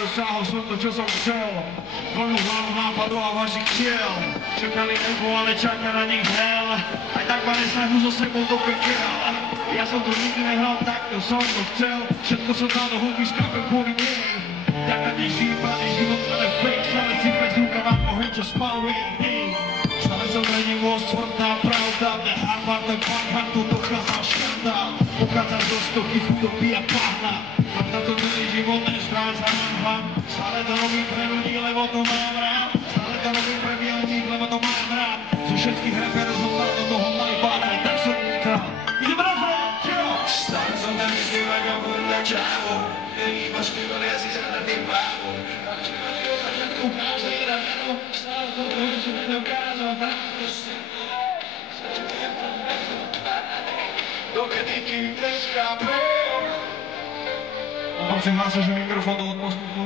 Dosáhl jsem to, čo som chcel. Plnú hlavu nápadu a vašich cieľ. Čakali nebo, ale čaká na nich hell. Aj tak ma nesnahu so sebou do pekel. Ja som to nikdy nehral tak, to som to chcel. Všetko som na nohu vyskapem kvôli nej. Ďaká nešípaný život, ale fake. Stále si bez rukava mohli, čo spalujem dní. Stále som není môcť, smrtná pravda. Nehávate pán, to dochádza škandál. Pochádzaš do stochy chudoby a pána. A na to celý život nestrácam hlam. Stále to robím pre ľudí, lebo to mám rád. Stále to robím pre mielných, lebo to mám rád. Zo všetkých raperov som dal do toho najbánej, tak som král. Idem rozhrať, čo? Stále som tam vyzývať o budne čávu. Iba špívali asi sa na tým bávu. Ukážli ráno, stále to už nedokázal proste. Dokedy kým neskápem. Prosím vás, že mikrofón do odposluchu.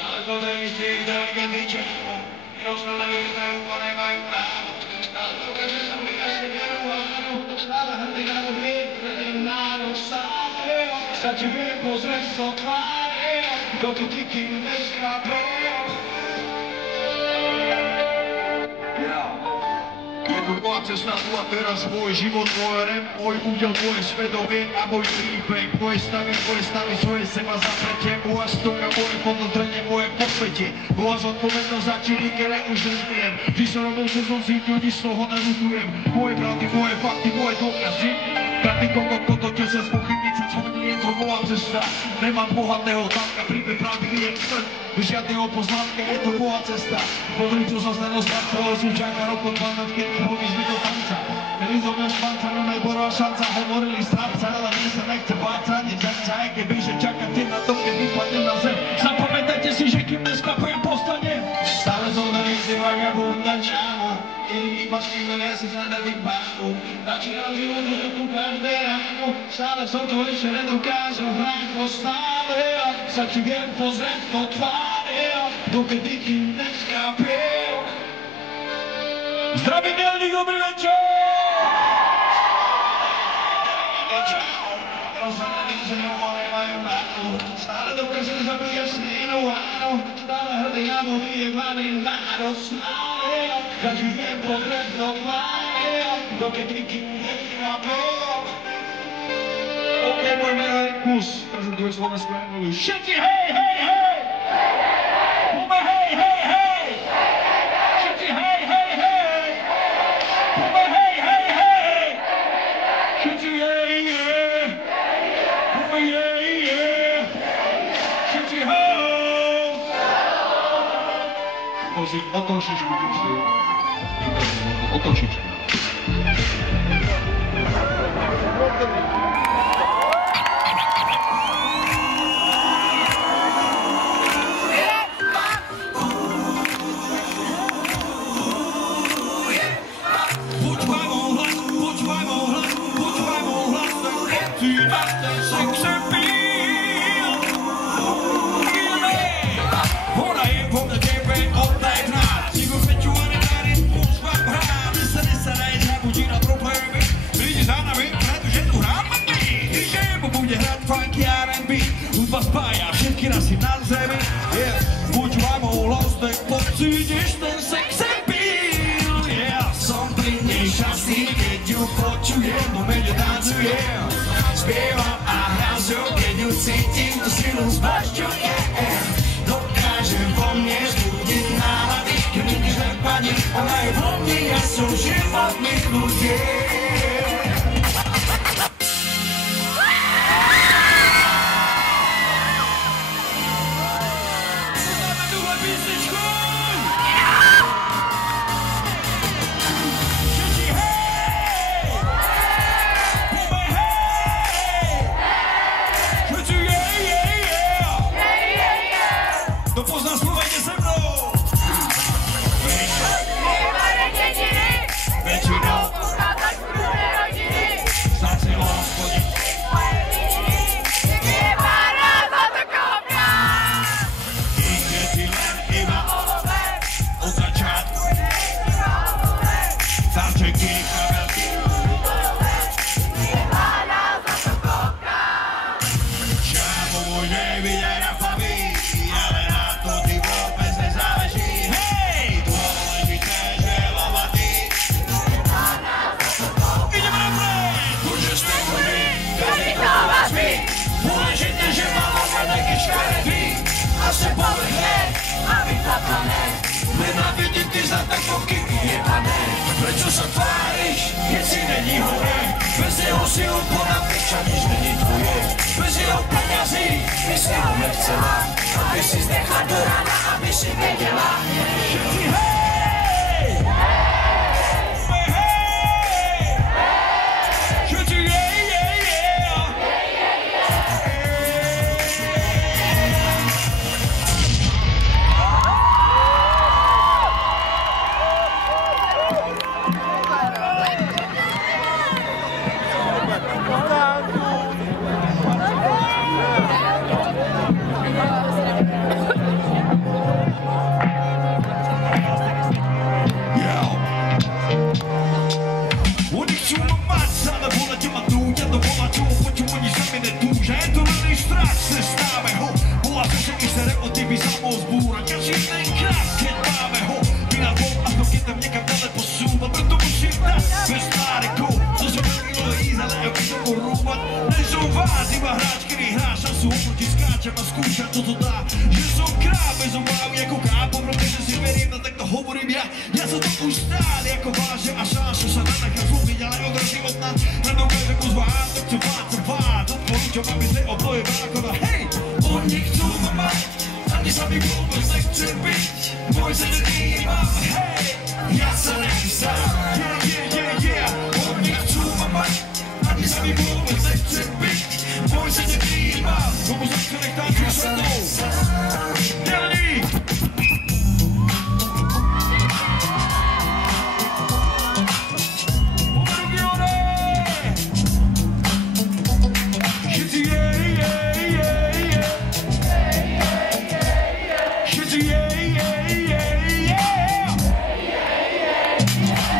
Ale to nejste inteligentný čemu. Rozhľadajú, a nemajú právo. Stále dokáže sa mi asi neruhánu. Stále hrdý na môj hviezd, predtým národ stále. Stačí viem pozrieť so tváre, dokedy kým neskápem. Je tu bola cesta tu a teraz môj život, môj rap, môj údel, moje svedomie a môj príbeh. Moje stavy, svoje seba zapretie, moja stoka, moje podnotrenie, moje posvetie. Moja zodpovednosť za činy, ktoré už nezmiem. Vždy som robil, čo som cítil, nič z toho nelutujem. Moje pravdy, moje fakty, moje dôkazy. Každý kokot, čo sa spochybniť, sa tvrdí, je to moja cesta. Nemám bohatého tanka, príbeh pravdy je smrť. Bez žiadneho poznámka, je to moja cesta. Pozri, čo sa znedostal, celé sú čaká rokov 12, keď mi povízli do tanca. Kedy som mňa španca, no neborová šanca, hovorili stráca, ale mne sa nechce báca, nezachca, aj keby, že čakáte na to, keď vypadnem na zem. Zapamätajte si, že kým neskapujem, postanem. Stále som na vyzývať, ako udnačáva. Iba štível, ja si zadali bávu. Začínam život, že tu každé ráno. Stále som to ešte nedokázal hrať, bo stále sa ti viem pozrieť do tváre, dokedy kým neskápem. Zdravím mielník, dobrý večer! Rozhľadaný, že nemôže majú ráno. Stále dokážem zabíjať snínu áno. Stále hrdý na môj vyjebaný národ. Stále ja ti viem pozrieť do tváre, dokedy kým neskápem. OK, poďme na kus. Prezentuje Slovensku English. Všetci hej, hej, hej! Poďme hej, hej, hej! Všetci hej, hej, hej! Poďme hej, hej, hej! Všetci hej, hej! Poďme hej, hej! Všetci hej! Prosím, otočiš mikrofón. Otočiš. Spája všetky rasy na zemi. cítiš ten sex appeal, yeah. Som pri nej šťastný, keď ju počujem, po mene tancujem. Spievam a hľazom, keď ju cítim, tú silu zbašťujem. Dokážem vo mne zbudiť nálady, keď mi nič nepadne, ona je vo mne, ja som život miluje. To pozná Slovene se mnou. Väčšinou za celou chodí. Ide ti len iba od začiatku. Darčeky, kabelky. Čamu môj nevidej na paví. A se povrhne a vyplapané. Nenávidím ty zlatokovky vyjebané. Prečo sa tváriš, keď si není hore? Bez jeho silu poda peča nič není tvoje. Bez jeho peňazí by si ho nechcela. Aby si zdechla do rána, aby si vedela. Všetci hej! Všetci hej, hej, hej! Iba hráč, ktorý hrá šancu oproti skáčem a skúšam, čo to dá. Že som král bez obávy ako kápo, pretože si verím, no tak to hovorím ja. Ja som to už stále ako vážem a šancu sa nenechám zlomiť, ale odrazí od nás. Na dokážem už vám, tak chcú vád. Odporúčam, aby sme oboje brákova. Hej! Oni chcú ma mať, ani sa mi vôbec nechce byť. Môj sen nemám, hej! Ja sa nechystám, yeah. Oni chcú ma mať, ani sa mi vôbec nechce byť. Môj sa nevnímam, komu sa chce nech tančí so mnou. Delní! Pomeru Giore! Všetci jej, jej, jej, jej. Všetci jej, jej, jej, jej.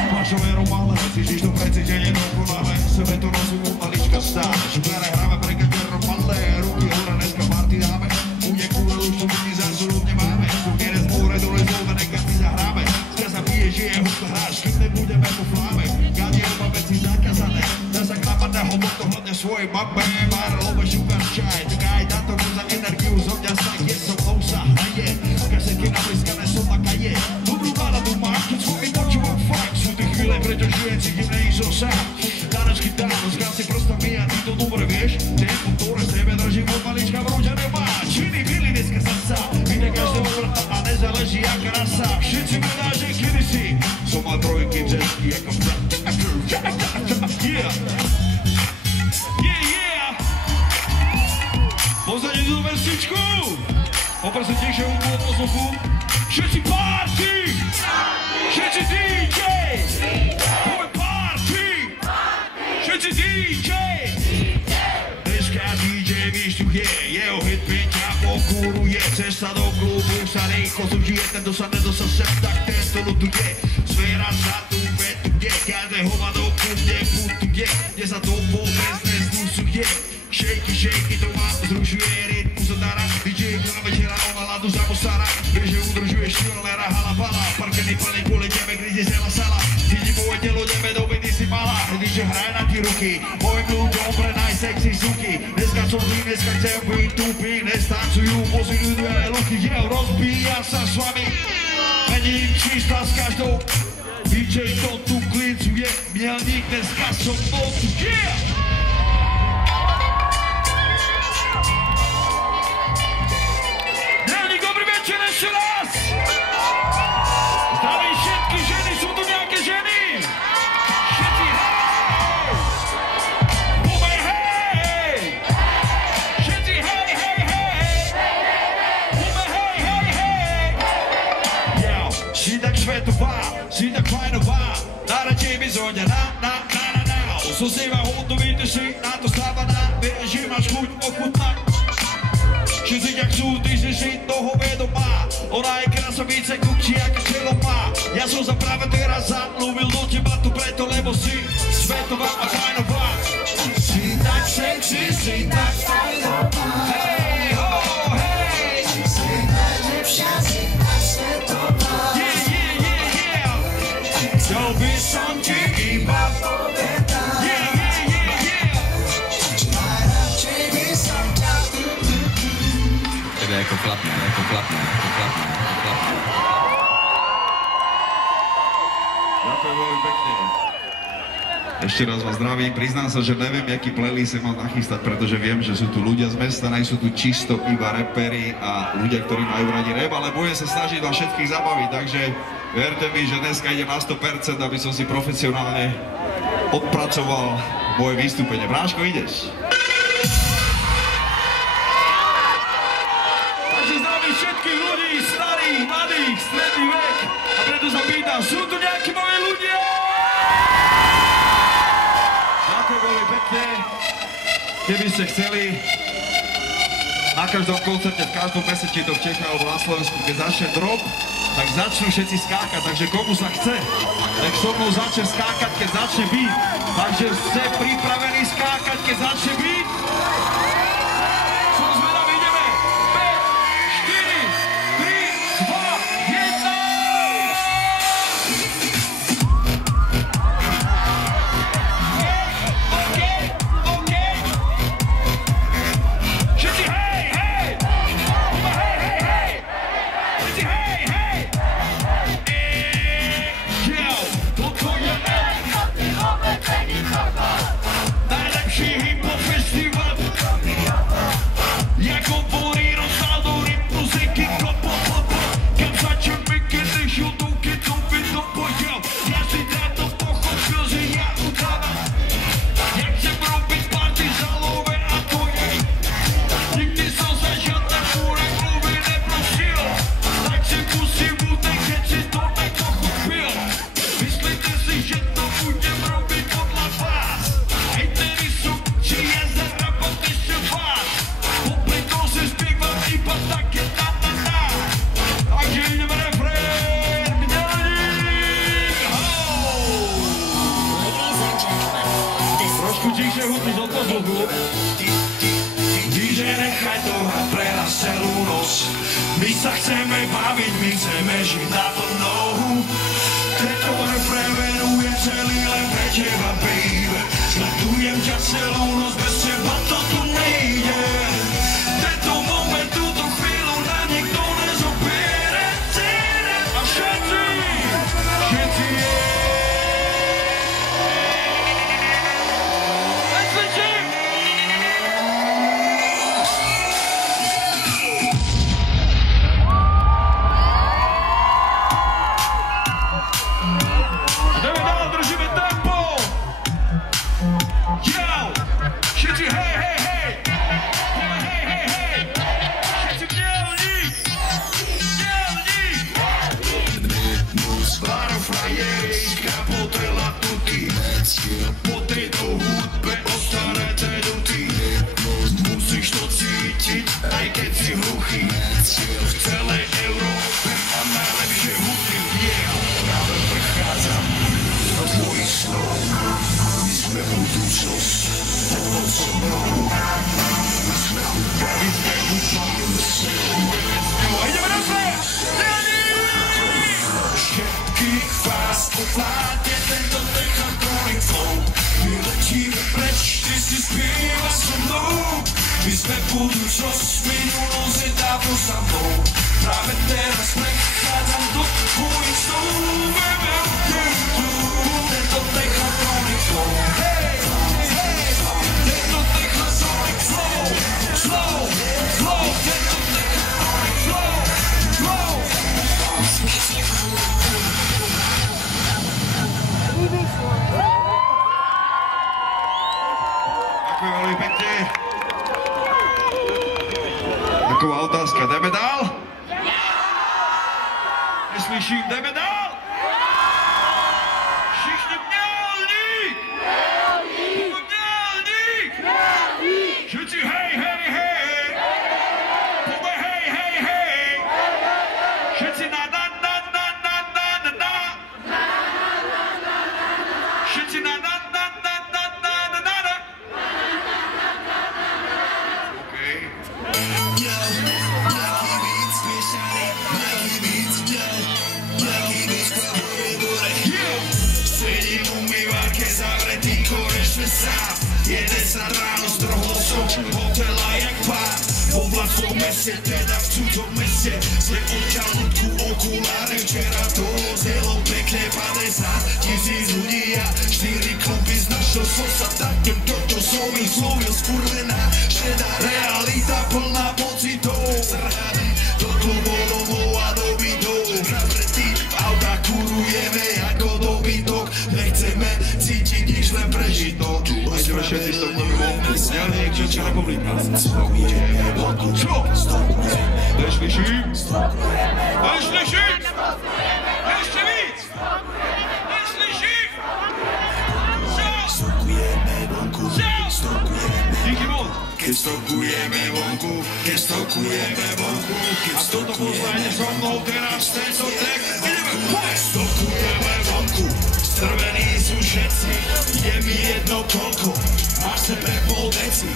Máš veru malé, cítiš to precítenie dokonale. Sebe to rozumú malička stále. Žuklare hráme pre každého malé. Ruky hore, dneska party dáme. Bude kúle, už tu ľudí zásobov nemáme. Kukiere z múre dole zlove, nechá si zahráme. Zka sa pije, žije, hudka hráš, kým nebudeme po fláme. Gádie oba veci zakázané. Dá sa klamať na homoto, hlavne svojej mape. Már love, šukáš čaj. Tak aj táto za energiu zo mňa sa je, so mnou sa hraje. Kasetky nabliskané som makaje. Dobrú náladu máš, keď svoj počúvam fakt. Sú ty chvíle, prečo žijem, cítim, není som sám. Tanečky tam, zkrát si prostami a ty to dobre vieš. Tempo, ktoré sebe držím od malička vrúťané má. Činy byli dneska srdca, ide každého vrta a nezáleží aká rasa. Všetci vedá, že kedysi som mal trojky březky ako vta. Yeah! Yeah! Pozadím tú mestičku! Poprosím tichšie hudbu od posluchu. Všetci party! Všetci DJ! Poďme party! Všetci DJ! Dneska DJ výštuch je, jeho hit pieťa pokuruje. Cesta do klubu sa rýchlo zužije, ten kto sa nedostal sem, tak tento ľuduje. Sféra sa tu vetuje, každého ma do kúde putuje, kde sa to vôbec neznúsuje. Šejky, šejky, to ma zrušuje, rytmu sa dára, DJ na večera, ona ladu za posara, vie, že udržuje štýl, nerahala ruky, mojim ľuďom pre najsexy suky. Dneska som zlý, dneska chcem byť tupý, nestancujú, posilňujú dve ruky, rozbíja sa s vami. Mením čísla s každou, DJ to tu klincuje, mielník dneska som mocu, Mielník, dobrý večer ešte raz! Zdravím všetky ženy, sú tu nejaké ženy? Všetci hej! Bube hej! Všetci hej, hej, hej! Bube hej, hej, hej! Yeah, si tak svetová, si tak fajnová, najradšej by zoňa na. Usúsieva hotový, ty si na to stávaná, vieš, že máš chuť ochutnať. Všetci ťa chcú, ty si toho vedomá. Ona je krasovice, kukči, aké telo má. Ja som sa práve teraz zalúbil do teba tu preto, lebo si svetová a fajnová. Si tak sexy, si tak fajnová. Hej, ho, hej. Si najlepšia, si tak svetová. Yeah. Chcel by som ti iba povedať. Jako klapne. Ďakujem veľmi pekne. Ešte raz vás zdravím. Priznám sa, že neviem, aký playlist sa mám nachystať, pretože viem, že sú tu ľudia z mesta, nie sú tu čisto iba reperi a ľudia, ktorí majú radi rap, ale budem sa snažiť vás všetkých zabaviť, takže verte mi, že dneska idem na 100%, aby som si profesionálne odpracoval moje vystúpenie. Bráško, ideš? Všetkých ľudí, starých, mladých, stredný vek. A preto sa pýtam, sú tu nejakí moji ľudia? Ďakujem veľmi pekne. Keby ste chceli, na každom koncerte, v každom meste, či to v Čechách alebo na Slovensku, keď začne drop, tak začnú všetci skákať. Takže komu sa chce, tak so mnou začne skákať, keď začne beat. Takže ste pripravení skákať, keď začne beat? My sa chceme baviť, my chceme žiť na plnou. Tento refrén venujem celý len pre teba, baby. Sledujem ťa celú noc, bez teba to tu nejde. Tento moment, túto chvíľu na nikto nezobere. A všetci Všetci My sme budúcnosť, minulosť je dávno za mnou. Práve teraz prechádzam do tvojich snov. Tento technotronic flow. Hej, hej, tento technotronic flow. Flow, flow, tento technotronic flow. Flow. Ďakujem veľmi pekne. Taková otázka, jdeme dál? Neslyším, jdeme dál? Všichni mělník! Mělník! Všetci hej, hej, hej! Pome hej, hej, hej! Všetci na. Všetci na. Jeden sa ráno zdrohol som hotela jak pár. Po vlastnom meste, teda v cudzom meste. Sme odťaľ ľudku okuláre. Včera to zelo pekne 50 000 ľudí a 4 klopy z našho sosa. Tak toto som ich slovil skurvená. Šedá realita plná pocitov. Zrhady do klubov a do bytov. Zavretí v autách kurujeme ako dobytok. Nechceme cítiť nič len prežitok. Ideme všetci stopujeme vonku. Mělník Česká republika. Čo? Neslyším? Neslyším? Ještě víc? Neslyším? Co? Díky moc. Keď stokujeme vonku, keď stokujeme vonku. A toto poznajte so mnou teraz tento track. Ideme. Stokujeme vonku, strvení sú všetci. Je mi jedno koľko, máš sebe pol deci.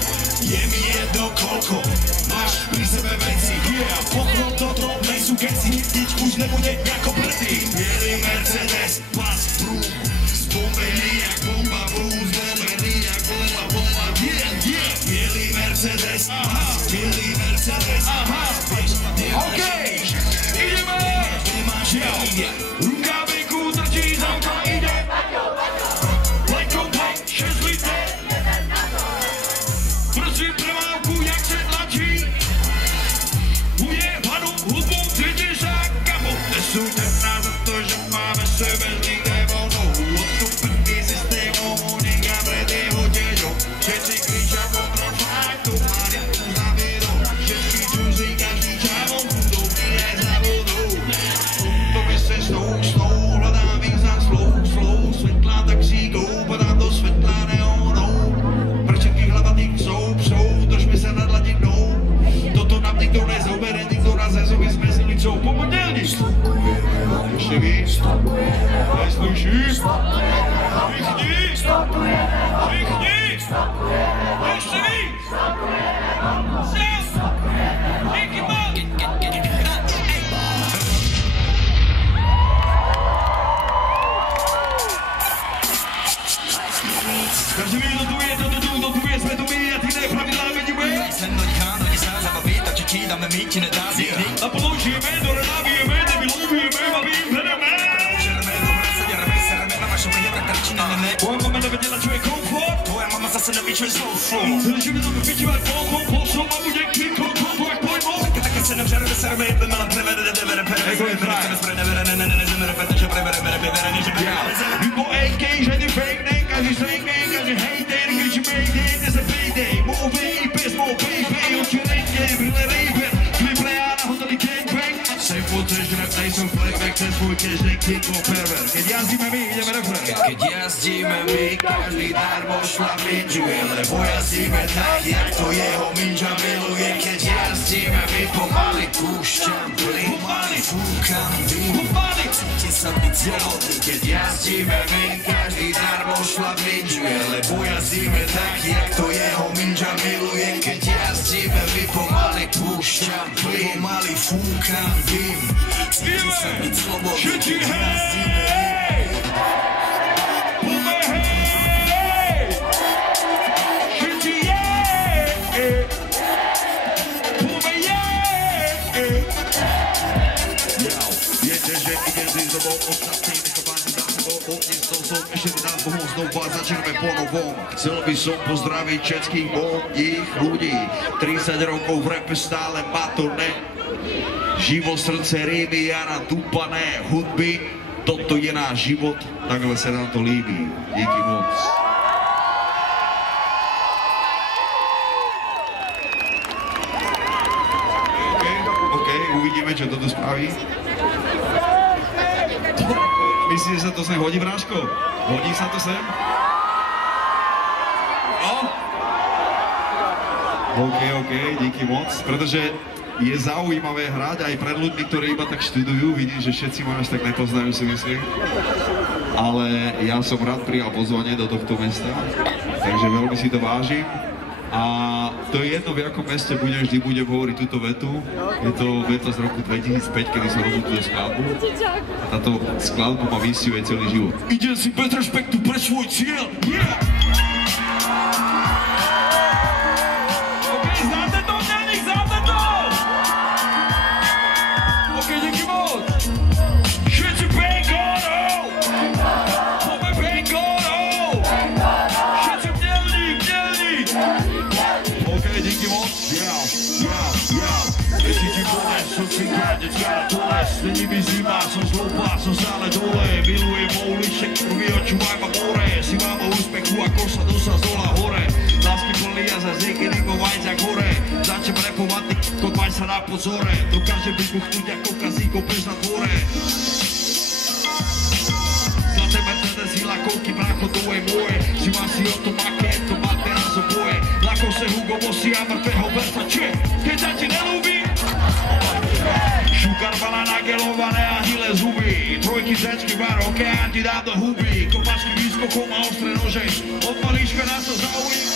Je mi jedno koľko, máš pri sebe veci. Yeah, pokrok toto nie sú keci, nič už nebude ako predtým. Bielý Mercedes, pas prúm, spomený jak bomba, boom, zlomený jak bomba, yeah, yeah. Bielý Mercedes, pas, bielý Mercedes, pas, OK, ideme. Rukaviku trčí, z auta ide. Lekom play, 6 liter. Prosím premávku, jak se tlačí. Ujebanú hudbu, cítiš sa kapo. Nesúďte nás za to, že máme sebe zlých démonov. Odstupený systémom, unika pred jeho deťom. Všetci kričia kontra faktu a riadku zaviedol. Všetky čuzí, každý čavom, chudobný aj za vodou. To by se snou, hľadám význam slov, svetlá taxíkov, padám do svetla neónov. Pre všetkých hlavatých psov, držme sa nad hladinou. Toto nám nikto nezobere, nikto nás nezobie s mezilicou. Pomodélni! Ešte víc? Neslyším? Všichni? Všichni? Ešte víc? Díky moc! Každý ví, kto tu je, sme tu my a ty nepravidlá vedíme. Sem do nich ráno, kde sa zabaví, takže ti dáme my, ti nedá zjechni. A položíme, dole nabijeme, nevylovujeme a vyhledeme. Žereme, dobre sedereme, sereme na vašom jevre, trčí na nene. Tvoja mama nevedela, čo je komfort. Tvoja mama zase neví, čo je slow flow. Držíme to vypičívať polkom a bude kýmkom, jak pojmou. Také se nám žereme, sereme, jebeme, ale prevede, Ego je fraj. Nezemere, protože prebereme, nebere, než Rytmo AK, žádný fake name, každý snake name, každý hate day, když mayday, dnes je payday. Mluví i písmo, baby, oči rejtě, brýle rejber, kliple a na hoteli gangbang. Sej poceš, rap, nejsem flashback, ten svůj cash, king of perver. Keď jazdíme my, ideme refrén. Keď jazdíme my, každý darmo šlapinčuje, lebo jazdíme tak, jak to jeho minža miluje. Keď jazdíme my, pomaly púšťam plyn, pomaly fúkam dým, cíti sa byť slobodný. Keď jazdíme my, každý darmo šlapinčuje, lebo jazdíme tak, jak to jeho minža miluje. Keď jazdíme my, pomaly púšťam plyn, pomaly fúkam dým, cíti sa byť slobodný. Všetci hej! Pome hej! Všetci jej! ostatní nechování za sebou, odnes to som ešte nás Bohom znova začneme po novom. Chcel by som pozdraviť všetkých mladých ľudí, 30 rokov v rape stále má to ne. Živo srdce rýmy, Jana Dupané, hudby, toto je náš život, takhle sa nám to líbí. Díky moc. OK, uvidíme, čo toto spraví. Myslíte, že sa to sem hodí, Bráško? Hodí sa to sem? No? OK, díky moc, pretože je zaujímavé hrať aj pred ľuďmi, ktorí iba tak študujú. Vidím, že všetci ma až tak nepoznajú, si myslím. Ale ja som rád prijal pozvanie do tohto mesta, takže veľmi si to vážim. A to je jedno, v akom meste vždy budem hovoriť túto vetu. Je to veta z roku 2005, kedy som robil túto skladbu. A táto skladba ma vysťuje celý život. Idem si bez rešpektu pre svoj cieľ. Yeah! Není mi zima, som zloupá, som stále dole. Milujem uliček, krvi, očúvaj ma more. Si máma úspechu, ako sa dosa z dola hore. Lásky plný a zase niekedy go vajzak hore. Začnem repovať, ty kopaj sa na pozore. Dokáže vybuchnúť ako kazíko bež na dvore. Zlaté Mercedes, lakovky, brácho, to je moje. Si má si o tom, aké je to má teraz oboje. Lako se Hugo Bossy a mŕtvého Versace. Keď sa ti nelúbi, šukar, banana, gelované a hyle zuby. Trojky, zečky, bar, okeán ti dá do huby. Kopačky, výskokom a ostré nože. Od malička nás to zaujíma.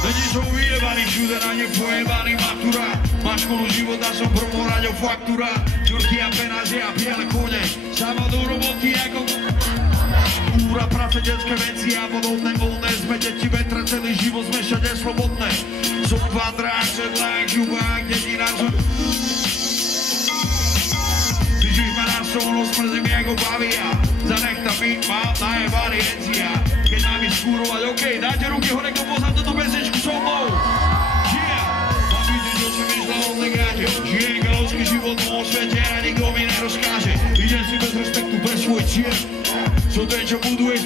Lidi sú vyjebaní, všude na ne pojebaný matura. Máš školu života, som prvoraďou faktúra. Čurky a penáze a biele kone. Sama do roboty ako úra, práce, detské veci a podobné voľné. Sme deti vetra, celý život sme všade slobodné. Som kvadrák, sedlák, žubák, dedina, Solo smrzím jako bavia, zanech ta beat má najebaný enzia. Keď nám je skúrovať, OK, dajte ruky hore, kto poznám túto pesničku so mnou. Yeah, mám vidieť, čo si myšľa o negáte. Žijem galovský život vo svete a nikto mi nerozkáže. Idem si bez respektu pre svoj cieľ, som ten, čo buduješ.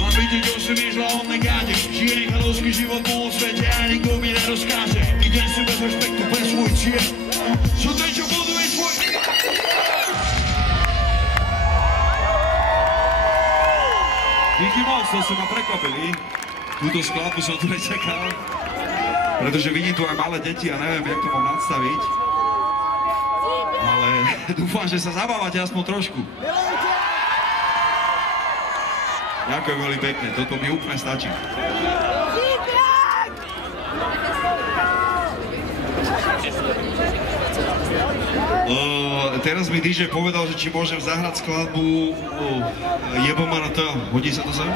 Mám vidieť, čo si myšľa o negáte. Žijem galovský život vo svete a nikto mi nerozkáže. Idem si bez respektu pre svoj cieľ, som ten, čo buduješ svoj. Díky moc, to ste ma prekvapili. Túto skladbu som tu nečakal. Pretože vidím tu aj malé deti a neviem, jak to mám nadstaviť. Ale dúfam, že sa zabávate aspoň trošku. Ďakujem veľmi pekne, toto mi úplne stačí. Teraz mi DJ povedal, že či môžem zahrať skladbu Jeboma na to. Hodí sa to sem?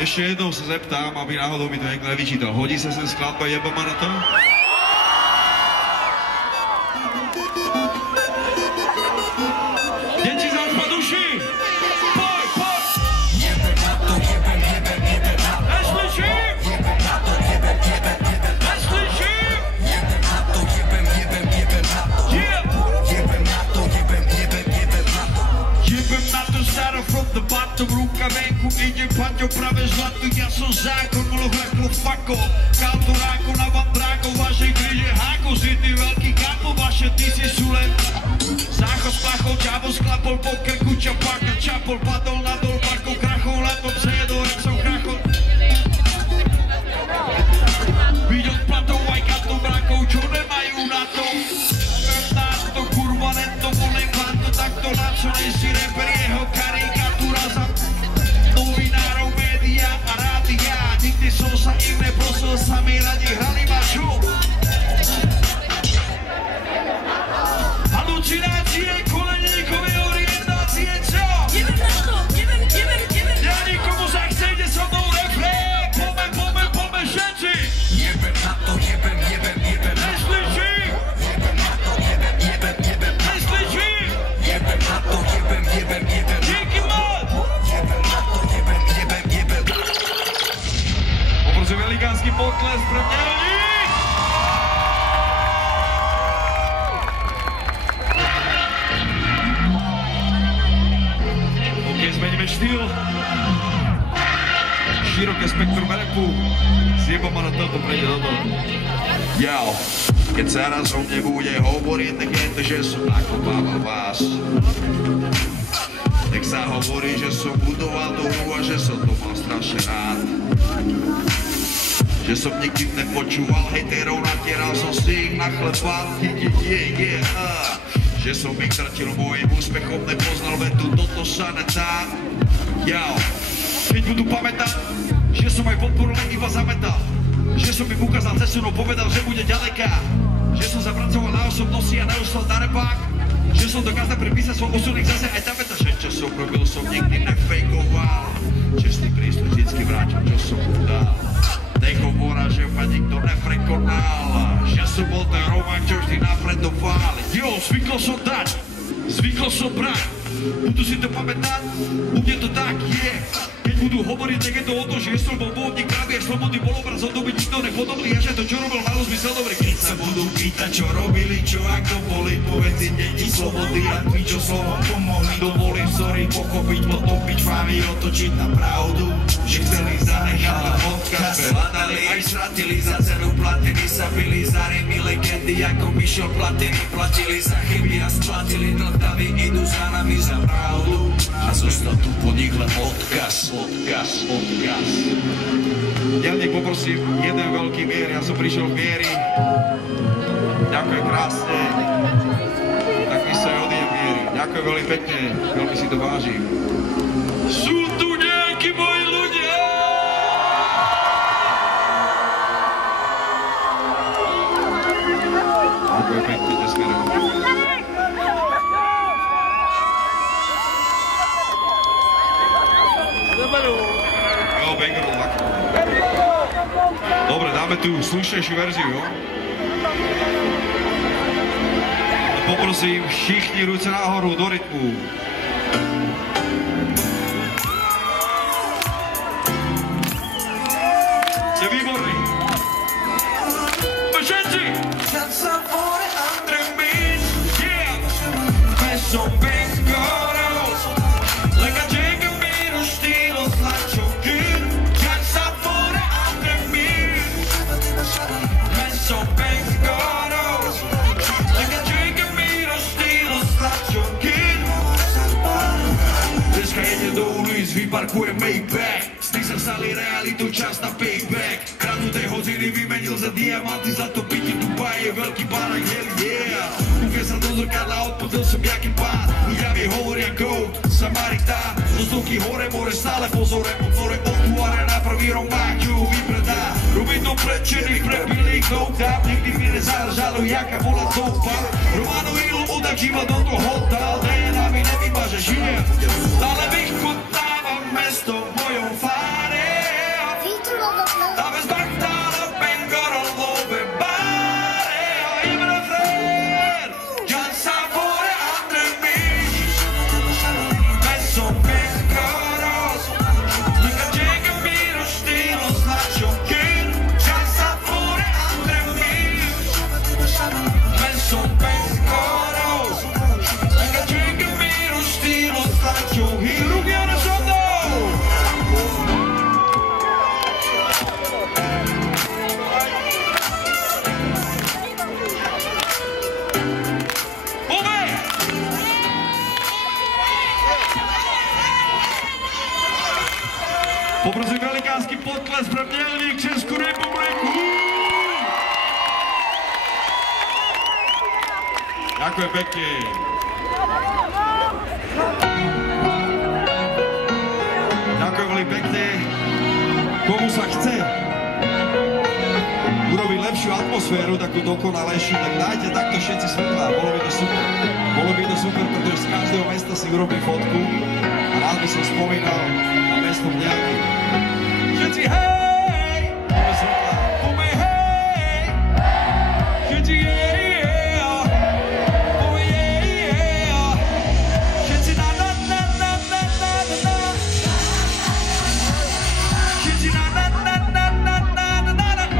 Ešte jednou sa zeptám, aby náhodou mi to niekto nevyčítal. Hodí sa sem skladba Jeboma na to? Deti zaspať duši! Poj, poj! Jebem na to, jebem na to. Neslyším! Jebem na to, jebem na to. Neslyším! Jebem na to, jebem na to. Jebem na to, jebem na to. Jebem na to, stará from the bottom. Ruka venku, ide paťo práve zlato. Ja som zákon, molohraklo fako. Kaltoráko na vandráko, vašej kríže háko. Si ty veľký kapo, vaše ty si sú len záchod splachol, čavo sklapol po krku, čapáka čapol, padol na dol parkou, krachol, letom psedo, jak som krachol. Videl platov, aj katov, brakov, čo nemajú na to. Na to, kurva, nento, volem vám to takto, na čo nejsi reper, jeho karikatúra za novinárov, média a rádia. Nikdy som sa im neprosil, sami radi hrali maču. Halucinácie, koleníkové orientácie, čo? Ja nikomu sa chce, ide sa potles pre Mělník! OK, zmeníme štýl. Široké spektrum rapu. Zjebom ma na toto, prejde do toho. Jau, keď sa raz o mne bude hovoriť, tak je to, že som nakopával vás. Tak sa hovorí, že som budoval tú hru a že som to mal strašne rád. Že som nikdy nepočúval hejterov, natieral som si ich na chleba. Že som ich tratil mojim úspechom, nepoznal vetu, toto sa nedá. Jau, keď budú pamätať, že som aj podporu len iba zametal. Že som im ukázal cestu, no povedal, že bude ďaleká. Že som zapracoval na osobnosti a neustal na repák. Že som dokázal pripísať svoj osudník zase aj tam veta. Že čo som robil, som nikdy nefejkoval. Čestný prístup vždycky vrátil, čo som mu dal. Nech hovora, že ma nikto neprekonal. Že som bol ten Roman, čo vždy napredoval. Jo, zvykol som dať, zvykol som brať. Budú si to pamätať, u mne to tak je. Keď budú hovoriť, nech je to o to, že som bol bojovník pravý a slobodný, bol obraz od doby, nikto nepodobný. A že to, čo robil, malo zmysel dobrý. Keď sa budú pýtať, čo robili, čo ako boli, povedz im deti slobody a tví, čo slovom pomohli. Dovolím, sorry, pochopiť, potopiť fámy, otočiť na pravdu. Že chceli zanechať na podcast, hľadali aj stratili, za cenu platení sa byli, za rymy legendy, ako Michel Platini, platili za chyby a splatili, dlhtaví idú za nami za pravdu. A zostal tu po nich len odkaz. Dělník, poprosím, jeden veľký mier, ja som prišiel v miery. Ďakujem krásne. Tak mi sa aj odíjem miery. Ďakujem veľmi pekne, veľmi si to vážim. Sú tu nejakí moji ľudia! Ďakujem pekne, nesmierem. Jo, banger od Laka. Dobre, dáme tu slušnejšiu verziu, jo? A poprosím všichni ruce nahoru do rytmu. Ste výborní. Všetci! Vyparkuje Maybach, z tých sa stali realitu, čas na payback. Kradnuté hodziny vymenil za diamanty, zlato piti Dubaj je veľký barak, hell yeah. Uvie sa do zrkadla, odpovedal som jaký pán. Ľudia mi hovoria goat, Samaritán. Zo stovky hore, more stále pozore, podpore oktuáre na prvý rok máťu vypredá. Robí to prečených, prebilých, no tap. Nikdy mi nezáležalo, jaká bola doba. Romano Ilu, odak živa do toho dal. DNA mi nevymaže, žijem, stále vychutná mesto v mojom fáre. Dáme z Bagdáda, Bangora, Love, Báre a Ibn Fred. Jan Savore, Andre Míš. Meso, Bangora. Nika Jega, Miro, Štýlo, Slačo, Kid. Jan Savore, Andre Míš. Meso, Bangora. Nika Jega, Miro, Štýlo, Slačo, Kid. Rugiana Šoda. Poprosím velikánsky potles pre Mělník, Českú republiku. Ďakujem pekne. Ďakujem veľmi pekne. Komu sa chce urobiť lepšiu atmosféru, takú dokonalejšiu, tak dajte takto všetci svetlá. Bolo by to super. Bolo by to super, pretože z každého mesta si urobím fotku a rád by som spomínal na mesto Mělník. Všetci hej! Máme svetlá. Poďme hej! Všetci hej! Poďme hej! Všetci na na na na na na na na. Všetci na na na na na na na na.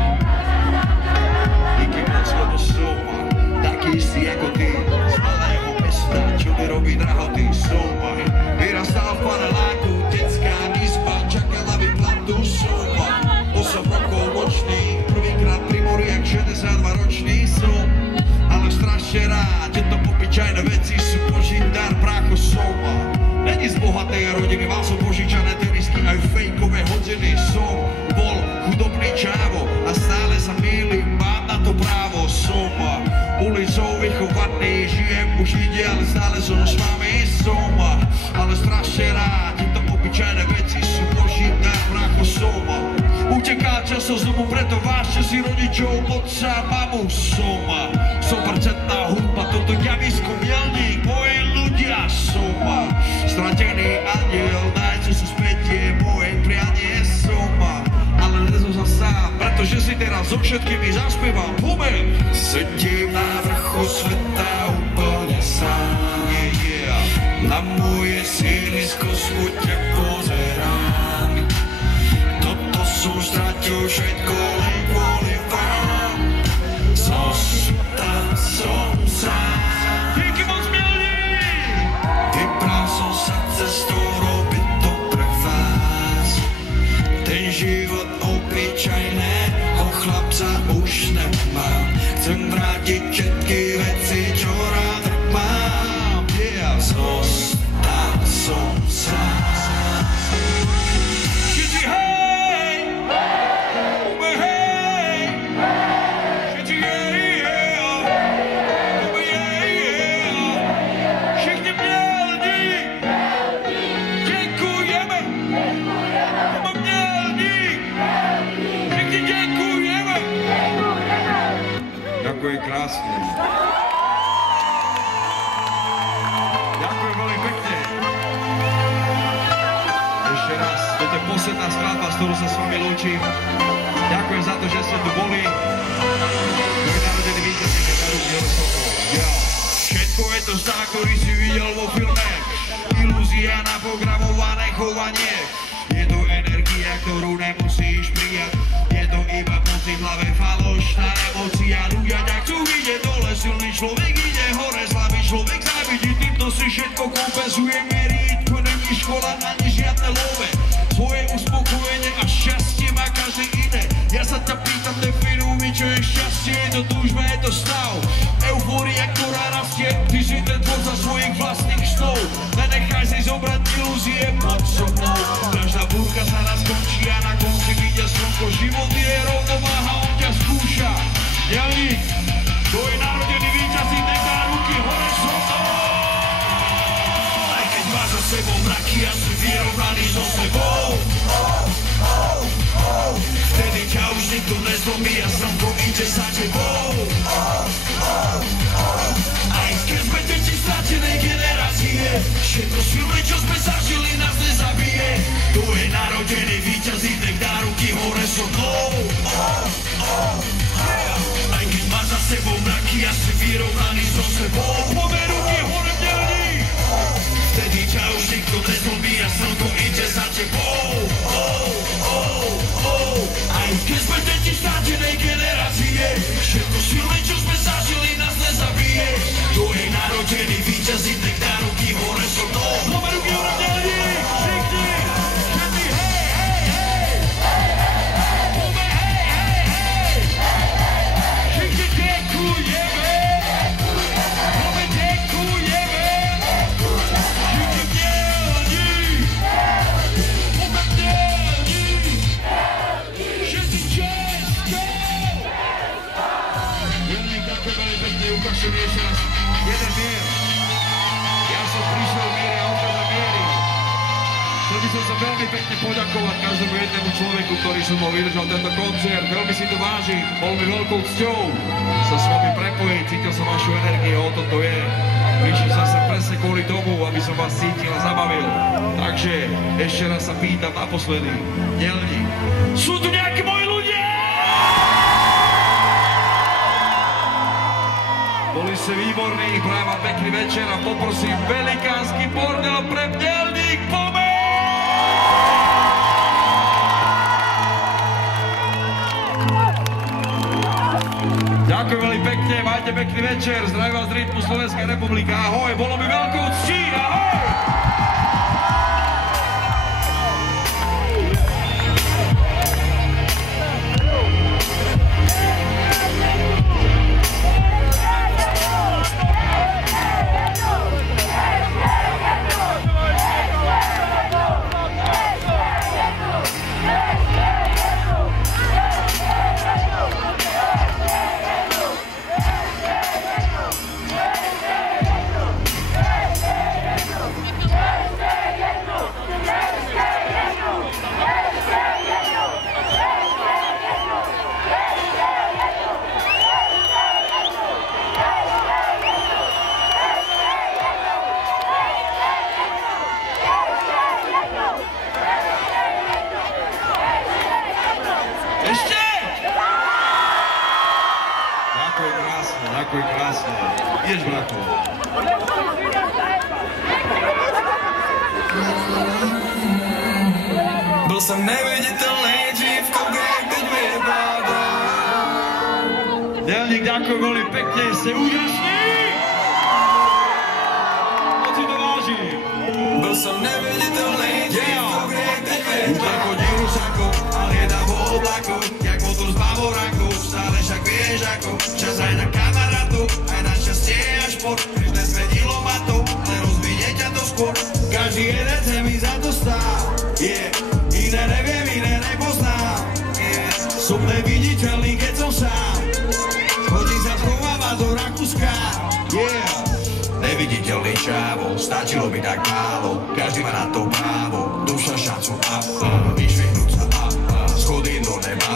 so znovu preto vás, čo si rodičov, otca, mamu. Som 100% hudba, toto ťavisko Mielník, moji ľudia. Som stratený andiel, nájsť sú spätie, moje prianie. Som, ale nie som sa sám, pretože si teraz so všetkými zaspievam. Pomer! Sedím na vrchu sveta úplne sám. Na moje sídlisko smutne pozerám. Toto som stratil všetko len kvôli vám. Zostal som sám. Díky moc Mielník! Vybral som sa cestou robiť to pre vás. Ten život obyčajného chlapca už nemám. Chcem vrátiť všetky veci, čo rád mám. Zostal som sám. Všetci hej! Ube hej! Všetci hej! Ube hej! Všichni Mielník! Děkujeme! Ube Mielník! Všichni děkujeme! Ďakujem krásne. Ďakujem veľmi pekne. Ešte raz, toto je posledná skladba, s ktorou sa s vami lúčim. Ďakujem za to, že ste tu boli. Môj narodený víťazí, všetko je to znak, ktorý si videl vo filme. Ilúzia na programované chovanie. Je to energia, ktorú nemusíš prijať. Je to iba pocit v hlave, falošná emócia. Ľudia ťa chcú vidieť dole, silný človek ide hore, slabý človek závidí. Týmto si všetko kompenzuje, mieritko, není škola ani žiadne love. Svoje uspokojenie a šťastie má každý iné. Ja sa ťa pýtam, definuj mi, čo je šťastie. Je to túžba, je to stav. Eufória, ktorá rastie, ty si ten tvorca svojich vlastných snov. Nenechaj si zobrať ilúzie pod so mnou. Každá búrka sa raz končí a na konci vidia slnko. Život je rovnováha, on ťa skúša. Mielník, tvoj narodený víťazí, nech dá ruky hore so mnou. Aj keď máš za sebou mraky a si vyrovnaný so sebou. Vtedy ťa už nikto nezlomí a slnko ide za tebou. Aj keď sme deti stratenej generácie, všetko silné, čo sme zažili, nás nezabije. Tvoj narodený víťazí, nech dá ruky hore so mnou. Aj keď máš za sebou mraky a si vyrovnaný so sebou. Pomer ruky hore, Mielník! Vtedy ťa už nikto nezlomí a slnko ide za tebou. Aj keď sme deti stratenej generácie, všetko silné, čo sme zažili, nás nezabije. Tvoj narodený víťazí, nech dá ruky hore so mnou. Pomer ruky hore, Mielník! Všichni! Všetci hej, hej, hej! Pomer hej, hej, hej! Všichni děkujeme! Pomer děkujeme! Všichni Mielník! Pomer Mielník! Všetci Česko! Mielník, ďakujem veľmi pekne, ukážte mi ešte raz jeden mier. Ja som prišiel v miere a odchádzam v mieri. Chcel by som sa veľmi pekne poďakovať každému jednému človeku, ktorý so mnou vydržal tento koncert. Veľmi si to vážim, bol mi veľkou cťou sa s vami prepojiť, cítil som vašu energiu, o to to je. Prišiel som sa presne kvôli tomu, aby som vás cítil a zabavil. Takže ešte raz sa pýtam naposledy. Mielník, sú tu nejakí moji ľudia? Boli ste výborní, prajem vám pekný večer a poprosím velikánsky bordel pre Mielník, pomer! Ďakujem veľmi pekne, majte pekný večer, zdravím vás z Rytmu Slovenská republika, ahoj, bolo mi veľkou ctí, ahoj! Ideš, bratko. Byl jsem neviditelný dřívko, keď vypadá. Delník, ďakujem veľmi pekne, ste úžasní! Moc si to vážim. Byl jsem neviditelný dřívko, keď Už vypadá. ako díru saku, ale jedna vo oblaku, jak motor z bavoraku, stále však vieš ako, čas aj na kamarátu, aj na šťastie a šport, keď nezvedilo ma to, ale rozbije ťa to skôr, každý jeden se mi za to stál, iné neviem, iné nepoznám, som neviditeľný, keď som sám, chodím sa schovávať do Rakúska, neviditeľný čávo, stačilo by tak málo, každý má na to právo, duša šancu vyšvihnúť sa schody do neba,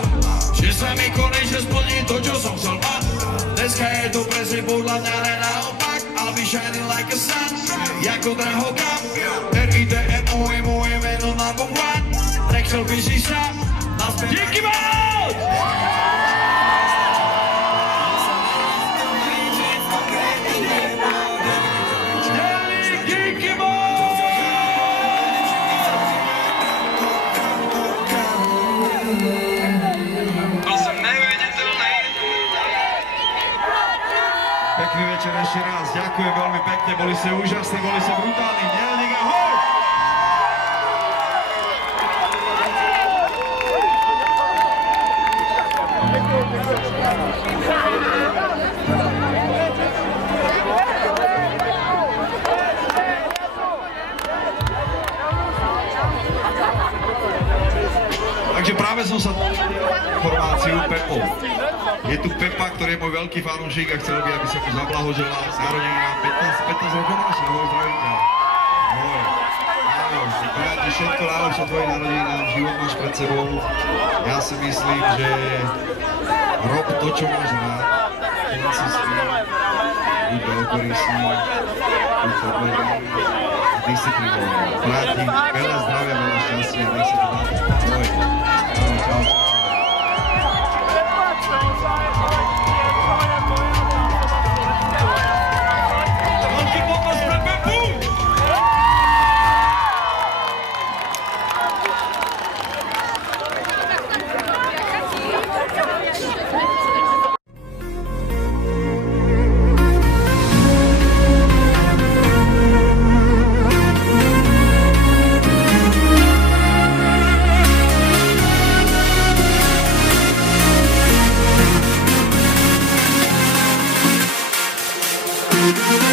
že sa mi konečne splní to, čo som chcel mať. Dneska je to presne podľa mňa len naopak, I'll be shining like a sun, jako drahokam, RIDMO je moje meno number one, nechcel by si sa naspäť. Díky moc! Byl jsem neviditelný. Pekný večer ešte raz, ďakujem veľmi pekne, boli ste úžasní, boli ste brutálni, Delník, ahoj! Takže práve som sa informáciu Pepo. Je tu Pepa, ktorý je môj veľký fanúšik a chcel by, aby sa mu zablahoželal s narodeninám. 15 rokov máš, ahoj, zdravím ťa. Ahoj. Ahoj, prajem ti všetko najlepšie tvojim narodeninám, život máš pred sebou. Ja si myslím, že rob to, čo máš rád. Keď si svý, buď veľkorysný, buď podľadný a disciplinovaný. Prajem ti veľa zdravia, veľa šťastia, nech sa to dá. Ahoj. Ahoj, čau. We'll be right back.